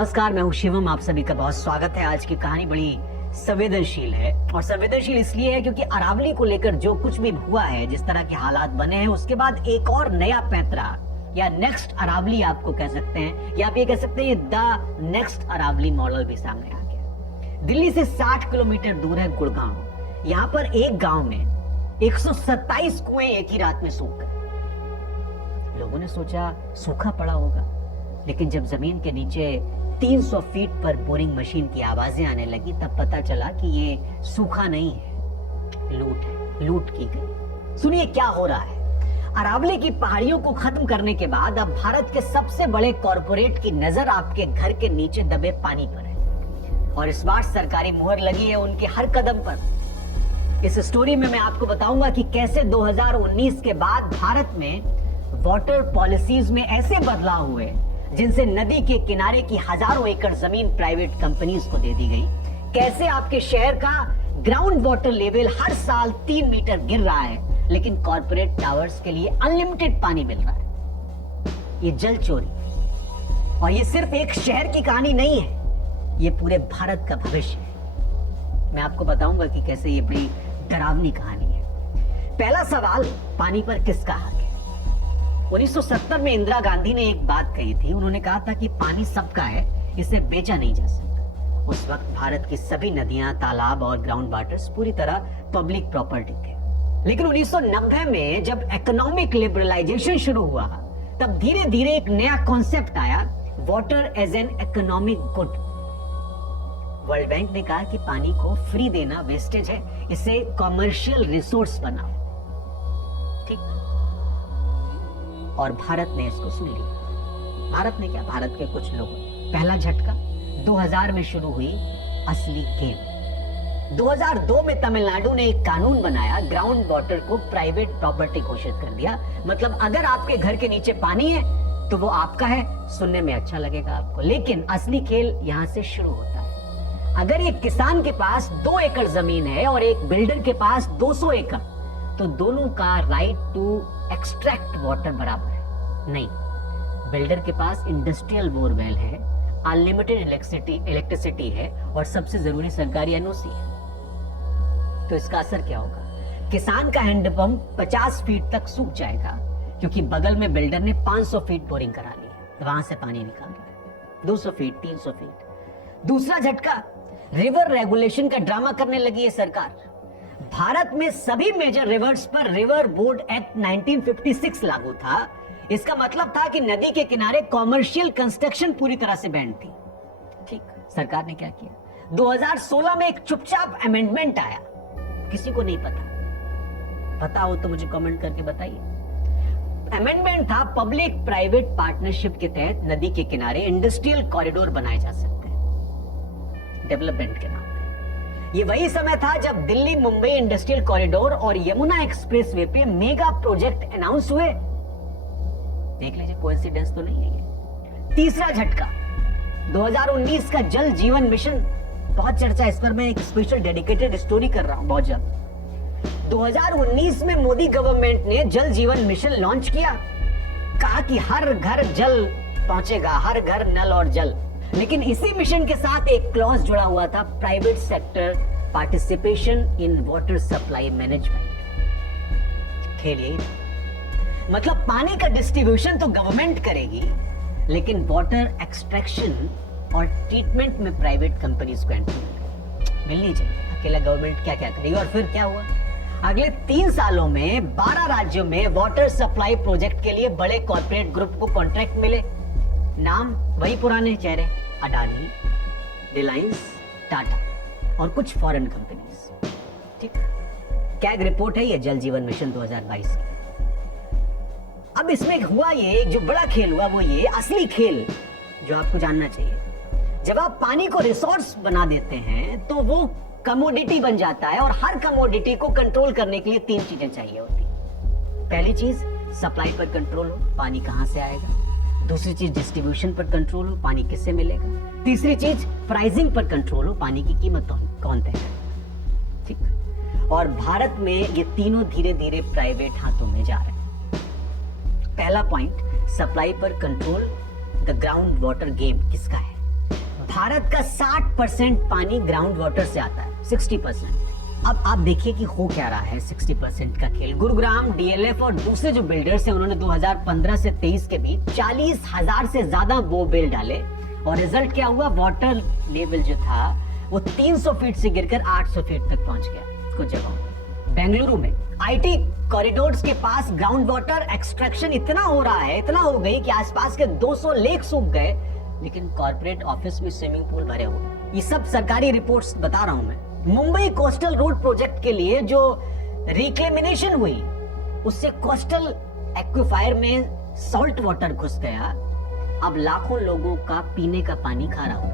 नमस्कार, मैं हूं शिवम। आप सभी का बहुत स्वागत है। आज की कहानी बड़ी संवेदनशील है और संवेदनशील इसलिए है क्योंकि अरावली को लेकर जो कुछ भी हुआ है, जिस तरह के हालात बने हैं, उसके बाद एक और नया पैंतरा या नेक्स्ट अरावली आपको कह सकते हैं, या आप ये कह सकते हैं द नेक्स्ट अरावली मॉडल भी सामने आ गया। दिल्ली से 60 किलोमीटर दूर है गुड़गांव। यहाँ पर एक गांव में 127 कुएं एक ही रात में सूख गए। लोगों ने सोचा सूखा पड़ा होगा, लेकिन जब जमीन के नीचे 300 फीट पर बोरिंग मशीन की आवाजें आने लगी, तब पता चला कि ये सूखा नहीं है, लूट है, लूट की गई। सुनिए क्या हो रहा है। अरावली की पहाड़ियों को खत्म करने के बाद अब भारत के सबसे बड़े कॉरपोरेट की नजर आपके घर के नीचे दबे पानी पर है और इस बार सरकारी मुहर लगी है उनके हर कदम पर। इस स्टोरी में मैं आपको बताऊंगा कि कैसे 2019 के बाद भारत में वाटर पॉलिसीज में ऐसे बदलाव हुए जिनसे नदी के किनारे की हजारों एकड़ जमीन प्राइवेट कंपनीज को दे दी गई। कैसे आपके शहर का ग्राउंड वाटर लेवल हर साल 3 मीटर गिर रहा है, लेकिन कॉर्पोरेट टावर्स के लिए अनलिमिटेड पानी मिल रहा है। ये जल चोरी, और ये सिर्फ एक शहर की कहानी नहीं है, ये पूरे भारत का भविष्य है। मैं आपको बताऊंगा कि कैसे ये बड़ी डरावनी कहानी है। पहला सवाल, पानी पर किसका हक है? 1970 में इंदिरा गांधी ने एक बात कही थी। उन्होंने कहा था कि पानी सबका है, इसे बेचा नहीं जा सकता। उस वक्त भारत की सभी नदियां, तालाब और ग्राउंड वाटर्स पूरी तरह पब्लिक प्रॉपर्टी थे। लेकिन 1990 में जब इकोनॉमिक लिबरलाइजेशन शुरू हुआ, तब धीरे धीरे एक नया कॉन्सेप्ट आया, water as an economic good. World bank ने कहा कि पानी को फ्री देना वेस्टेज है, इसे कॉमर्शियल रिसोर्स बनाओ। ठीक, और भारत ने इसको सुन लिया। भारत ने क्या, भारत के कुछ लोग। पहला झटका 2000 में शुरू हुई असली खेल। 2002 में तमिलनाडु ने एक कानून बनाया, ग्राउंड वाटर को प्राइवेट प्रॉपर्टी घोषित कर दिया। मतलब अगर आपके घर के नीचे पानी है तो वो आपका है। सुनने में अच्छा लगेगा आपको, लेकिन असली खेल यहां से शुरू होता है। अगर एक किसान के पास 2 एकड़ जमीन है और एक बिल्डर के पास 200 एकड़, तो दोनों का राइट टू एक्सट्रैक्ट वाटर बराबर है? नहीं। बिल्डर के पास इंडस्ट्रियल बोरवेल है, अनलिमिटेड इलेक्ट्रिसिटी है और सबसे जरूरी सरकारी एनओसी है। तो इसका असर क्या होगा? किसान का हैंडपंप 50 फीट तक सूख जाएगा, क्योंकि बगल में बिल्डर ने 500 फीट बोरिंग करा ली है, वहां से पानी निकाल रहा है। 200 फीट, 300 फीट। दूसरा झटका, रिवर रेगुलेशन का ड्रामा करने लगी है सरकार। भारत में सभी मेजर रिवर्स पर रिवर बोर्ड एक्ट 1956 लागू था। इसका मतलब था कि नदी के किनारे कॉमर्शियल कंस्ट्रक्शन पूरी तरह से बैन थी। ठीक, सरकार ने क्या किया? 2016 में एक चुपचाप अमेंडमेंट आया, किसी को नहीं पता हो तो मुझे कमेंट करके बताइए। अमेंडमेंट था, पब्लिक प्राइवेट पार्टनरशिप के तहत नदी के किनारे इंडस्ट्रियल कॉरिडोर बनाए जा सकते हैं, डेवलपमेंट के नाम पे। ये वही समय था जब दिल्ली मुंबई इंडस्ट्रियल कॉरिडोर और यमुना एक्सप्रेसवे पे मेगा प्रोजेक्ट अनाउंस हुए। देख लीजिए, कोइंसिडेंस तो नहीं है ये। तीसरा झटका, 2019 का जल जीवन मिशन, बहुत चर्चा, इस पर मैं एक स्पेशल डेडिकेटेड स्टोरी कर रहा हूं बहुत जल्द। 2019 में मोदी गवर्नमेंट ने जल जीवन मिशन लॉन्च किया। कहा कि हर घर जल पहुंचेगा, हर घर नल और जल। लेकिन इसी मिशन के साथ एक क्लॉज जुड़ा हुआ था, private sector participation in water supply management. खेल यही था। मतलब पानी का डिस्ट्रीब्यूशन तो गवर्नमेंट करेगी, लेकिन वाटर एक्सट्रैक्शन और ट्रीटमेंट में प्राइवेट कंपनीज को एंट्री मिलनी चाहिए। अकेला गवर्नमेंट क्या क्या करेगी? और फिर क्या हुआ? अगले 3 सालों में 12 राज्यों में वाटर सप्लाई प्रोजेक्ट के लिए बड़े कॉर्पोरेट ग्रुप को कॉन्ट्रैक्ट मिले। नाम वही पुराने चेहरे, अडानी, रिलायंस, टाटा और कुछ फॉरेन कंपनीज। ठीक, क्या एक रिपोर्ट है ये जल जीवन मिशन 2022 की। अब इसमें हुआ ये, जो बड़ा खेल हुआ वो ये, असली खेल जो आपको जानना चाहिए। जब आप पानी को रिसोर्स बना देते हैं तो वो कमोडिटी बन जाता है, और हर कमोडिटी को कंट्रोल करने के लिए 3 चीजें चाहिए होती। पहली चीज, सप्लाई पर कंट्रोल हो, पानी कहां से आएगा। दूसरी चीज, डिस्ट्रीब्यूशन पर कंट्रोल हो, पानी किससे मिलेगा। तीसरी चीज, प्राइसिंग पर कंट्रोल हो, पानी की कीमत कौन तय करेगा। ठीक, और भारत में ये तीनों धीरे धीरे प्राइवेट हाथों में जा रहे हैं। पहला पॉइंट, सप्लाई पर control, the ground water game किसका है? भारत का 60% पानी ग्राउंड वाटर से आता है, 60%। अब आप देखिए कि हो क्या रहा है 60% का खेल। गुरुग्राम, डीएलएफ और दूसरे जो बिल्डर्स हैं उन्होंने 2015 से 23 के बीच 40,000 से ज्यादा बोरवेल डाले और रिजल्ट क्या हुआ, वाटर लेवल जो था वो 300 फीट से गिरकर 800 फीट तक पहुंच गया कुछ जगहों। बेंगलुरु में आईटी कॉरिडोर्स के पास ग्राउंड वाटर एक्सट्रैक्शन इतना हो रहा है, इतना हो गई कि आसपास के 200 लेक सूख गए, लेकिन कॉर्पोरेट ऑफिस में स्विमिंग पूल भरे हुए। ये सब सरकारी रिपोर्ट्स बता रहा हूं मैं। मुंबई कोस्टल रोड प्रोजेक्ट के लिए जो रिक्लेमिनेशन हुई उससे कोस्टल एक्विफायर में सॉल्ट वाटर घुस गया। अब लाखों लोगों का पीने का पानी खारा हो।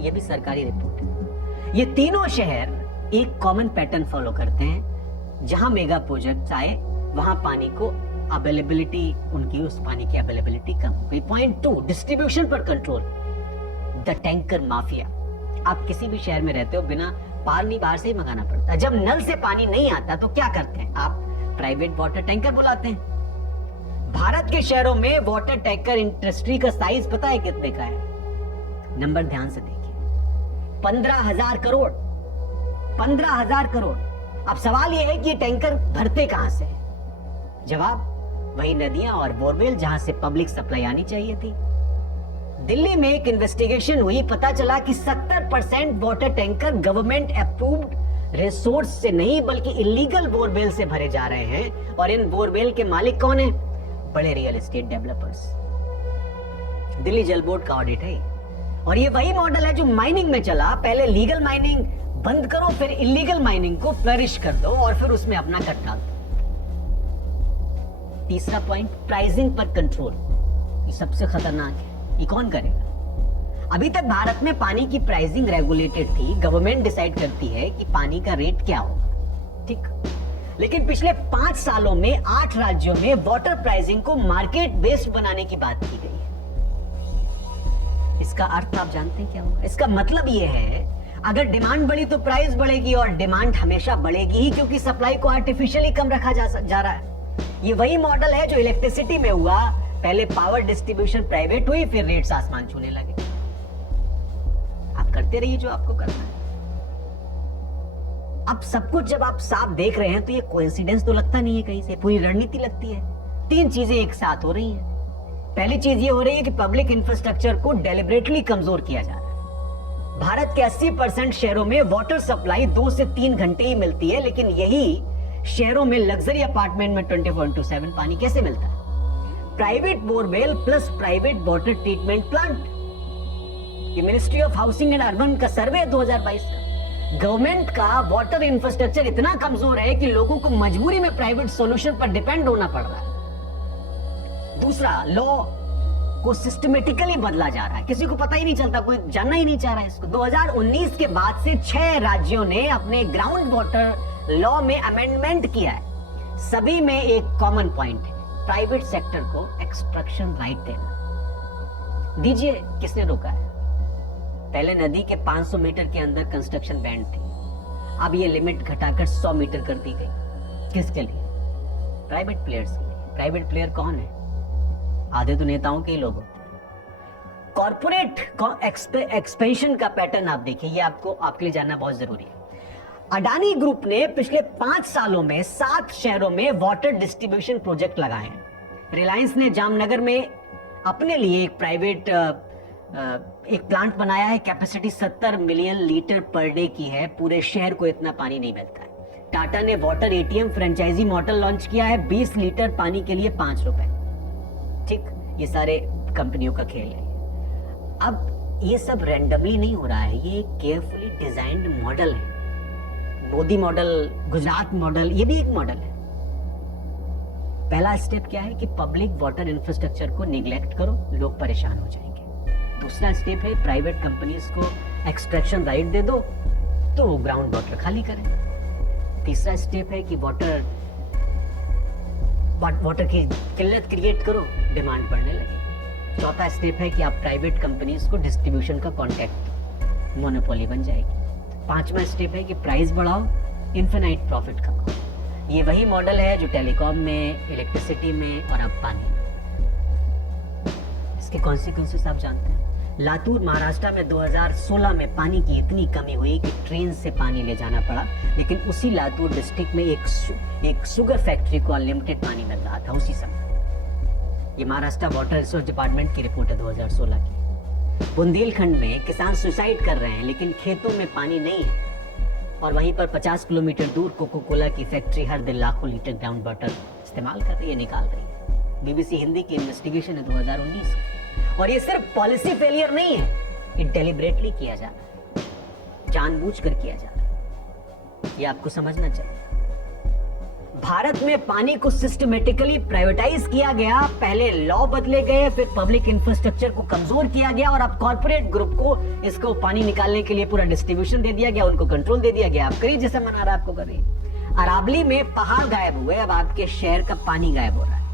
यह भी सरकारी रिपोर्ट है। ये तीनों शहर एक कॉमन पैटर्न फॉलो करते हैं, जहां मेगा प्रोजेक्ट आए वहां पानी को अवेलेबिलिटी, उनकी उस पानी की अवेलेबिलिटी कम हो गई। पॉइंट 2, डिस्ट्रीब्यूशन पर कंट्रोल, द टैंकर माफिया। आप किसी भी शहर में रहते हो, बिना पानी बाहर से ही मंगाना पड़ता है। जब नल से पानी नहीं आता तो क्या करते हैं आप, प्राइवेट वाटर टैंकर बुलाते हैं। भारत के शहरों में वाटर टैंकर इंडस्ट्री का साइज पता है कितने का है? नंबर ध्यान से देखिए, 15,000 करोड़। 15,000 करोड़। अब सवाल यह है कि ये टैंकर भरते कहां से? जवाब, वही नदियां और बोरवेल जहां से पब्लिक सप्लाई आनी चाहिए थी। दिल्ली में एक इन्वेस्टिगेशन हुई, पता चला कि 70% water tanker government approved resource से नहीं बल्कि इलीगल बोरवेल से भरे जा रहे हैं। और इन बोरवेल के मालिक कौन है? बड़े रियल एस्टेट डेवलपर्स। दिल्ली जल बोर्ड का ऑडिट है और ये वही मॉडल है जो माइनिंग में चला। पहले लीगल माइनिंग बंद करो, फिर इलीगल माइनिंग को फ्लरिश कर दो और फिर उसमें अपना कट डाल दो। तीसरा पॉइंट, प्राइसिंग पर कंट्रोल। ये सबसे खतरनाक है। ये कौन करेगा? अभी तक भारत में पानी की प्राइसिंग रेगुलेटेड थी, गवर्नमेंट डिसाइड करती है कि पानी का रेट क्या होगा, ठीक। लेकिन पिछले 5 सालों में 8 राज्यों में वाटर प्राइसिंग को मार्केट बेस्ड बनाने की बात की गई है। इसका अर्थ आप जानते हैं क्या होगा? इसका मतलब यह है, अगर डिमांड बढ़ी तो प्राइस बढ़ेगी और डिमांड हमेशा बढ़ेगी ही, क्योंकि सप्लाई को आर्टिफिशियली कम रखा जा रहा है। ये वही मॉडल है जो इलेक्ट्रिसिटी में हुआ। पहले पावर डिस्ट्रीब्यूशन प्राइवेट हुई, फिर रेट्स आसमान छूने लगे। आप करते रहिए जो आपको करना है। अब सब कुछ जब आप साफ देख रहे हैं तो ये कोइंसिडेंस तो लगता नहीं है, कहीं से पूरी रणनीति लगती है। 3 चीजें एक साथ हो रही हैं। पहली चीज ये हो रही है कि पब्लिक इंफ्रास्ट्रक्चर को डेलिबरेटली कमजोर किया जा रहा है। भारत के 80% शहरों में वाटर सप्लाई 2 से 3 घंटे ही मिलती है, लेकिन यही शहरों में लग्जरी अपार्टमेंट में 24/7 पानी कैसे मिलता है? Private borewell plus private water treatment plant. ये ministry of housing and urban का सर्वे है 2022 का। गवर्नमेंट का वाटर इंफ्रास्ट्रक्चर इतना कमजोर है कि लोगों को मजबूरी में प्राइवेट सॉल्यूशन पर डिपेंड होना पड़ रहा है। दूसरा, लॉ को सिस्टमेटिकली बदला जा रहा है, किसी को पता ही नहीं चलता, कोई जानना ही नहीं चाह रहा है इसको। 2019 के बाद से 6 राज्यों ने अपने ग्राउंड वाटर लॉ में अमेंडमेंट किया है। सभी में एक कॉमन पॉइंट है, प्राइवेट सेक्टर को एक्सट्रैक्शन राइट देना। दीजिए, किसने रोका है? पहले नदी के 500 मीटर के अंदर कंस्ट्रक्शन बैंड थी, अब ये लिमिट घटाकर 100 मीटर कर दी गई। किसके लिए? प्राइवेट प्लेयर्स के लिए। प्राइवेट प्लेयर कौन है? आधे तो नेताओं के ही लोग होते हैं। कॉर्पोरेट एक्सपेंशन का पैटर्न आप देखिए, ये आपके लिए जानना बहुत जरूरी है। अडानी ग्रुप ने पिछले 5 सालों में 7 शहरों में वाटर डिस्ट्रीब्यूशन प्रोजेक्ट लगाए हैं। रिलायंस ने जामनगर में अपने लिए एक प्राइवेट एक प्लांट बनाया है, capacity 70 million litre per day की है। पूरे शहर को इतना पानी नहीं मिलता है। टाटा ने water ATM franchise model launch किया है, 20 लीटर पानी के लिए 5 रुपए, ठीक। ये सारे कंपनियों का खेल है। अब ये सब रैंडमली नहीं हो रहा है, ये केयरफुली डिजाइन्ड मॉडल है। मोदी मॉडल, गुजरात मॉडल, ये भी एक मॉडल है। पहला स्टेप क्या है कि पब्लिक वाटर इंफ्रास्ट्रक्चर को निग्लेक्ट करो, लोग परेशान हो जाएंगे। दूसरा स्टेप है प्राइवेट कंपनीज को एक्सट्रैक्शन राइट दे दो तो वो ग्राउंड वाटर खाली करें। तीसरा स्टेप है कि वाटर की किल्लत क्रिएट करो, डिमांड बढ़ने लगे। चौथा स्टेप है कि आप प्राइवेट कंपनीज को डिस्ट्रीब्यूशन का कॉन्ट्रैक्ट, मोनोपोली बन जाएगी। 5वां स्टेप है कि प्राइस बढ़ाओ, इन्फिनाइट प्रॉफिट कमाओ। ये वही मॉडल है जो टेलीकॉम में, इलेक्ट्रिसिटी में और अब पानी में। इसके कॉन्सिक्वेंसेस आप जानते हैं। लातूर महाराष्ट्र में 2016 में पानी की इतनी कमी हुई कि ट्रेन से पानी ले जाना पड़ा, लेकिन उसी लातूर डिस्ट्रिक्ट में एक शुगर फैक्ट्री को अनलिमिटेड पानी मिल रहा था उसी समय। ये महाराष्ट्र वाटर रिसोर्स डिपार्टमेंट की रिपोर्ट है 2016 की। बुंदेलखंड में किसान सुसाइड कर रहे हैं लेकिन खेतों में पानी नहीं है, और वहीं पर 50 किलोमीटर दूर कोको कोला की फैक्ट्री हर दिन लाखों लीटर ग्राउंड वाटर इस्तेमाल कर रही है, निकाल रही है। बीबीसी हिंदी की इन्वेस्टिगेशन है 2019 की। और ये सिर्फ पॉलिसी फेलियर नहीं है, ये डेलिबरेटली किया जा रहा है, जानबूझकर किया जा रहा है। ये आपको समझना चाहिए। भारत में पानी को सिस्टमेटिकली प्राइवेटाइज किया गया, पहले लॉ बदले गए, फिर पब्लिक इंफ्रास्ट्रक्चर को कमजोर किया गया, और अब कॉर्पोरेट ग्रुप को इसको पानी निकालने के लिए पूरा डिस्ट्रीब्यूशन दे दिया गया, उनको कंट्रोल दे दिया गया। आप करिए जैसे मना रहा आपको कर रही है। अरावली में पहाड़ गायब हुए, अब आपके शहर का पानी गायब हो रहा है।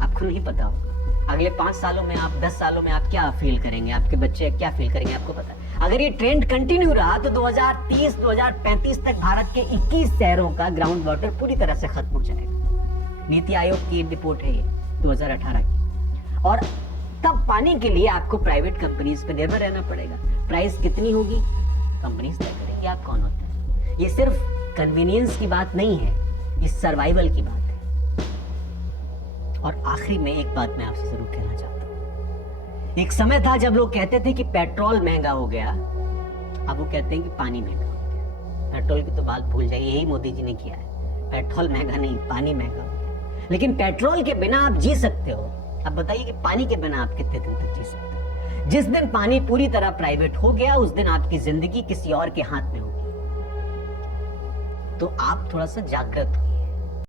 आपको नहीं पता होगा अगले 5 सालों में, आप 10 सालों में आप क्या फील करेंगे, आपके बच्चे क्या फील करेंगे, आपको पता है। अगर ये ट्रेंड कंटिन्यू रहा तो 2030-2035 तक भारत के 21 शहरों का ग्राउंड वाटर पूरी तरह से खत्म हो जाएगा। नीति आयोग की रिपोर्ट है ये 2018 की। और तब पानी के लिए आपको प्राइवेट कंपनीज पे निर्भर रहना पड़ेगा। प्राइस कितनी होगी कंपनीज तय करेंगी, आप कौन होते हैं। ये सिर्फ कन्वीनियंस की बात नहीं है, ये सर्वाइवल की बात है। और आखिरी में एक बात मैं आपसे जरूर कहना चाहता हूं। एक समय था जब लोग कहते थे कि पेट्रोल महंगा हो गया, अब वो कहते हैं कि पानी महंगा हो गया। पेट्रोल की तो बात भूल जाइए, यही मोदी जी ने किया है। पेट्रोल महंगा नहीं, पानी महंगा हो गया। लेकिन पेट्रोल के बिना आप जी सकते हो। अब बताइए कि पानी के बिना आप कितने दिन तक जी सकते हो। जिस दिन पानी पूरी तरह प्राइवेट हो गया, उस दिन आपकी जिंदगी किसी और के हाथ में होगी। तो आप थोड़ा सा जागृत हो।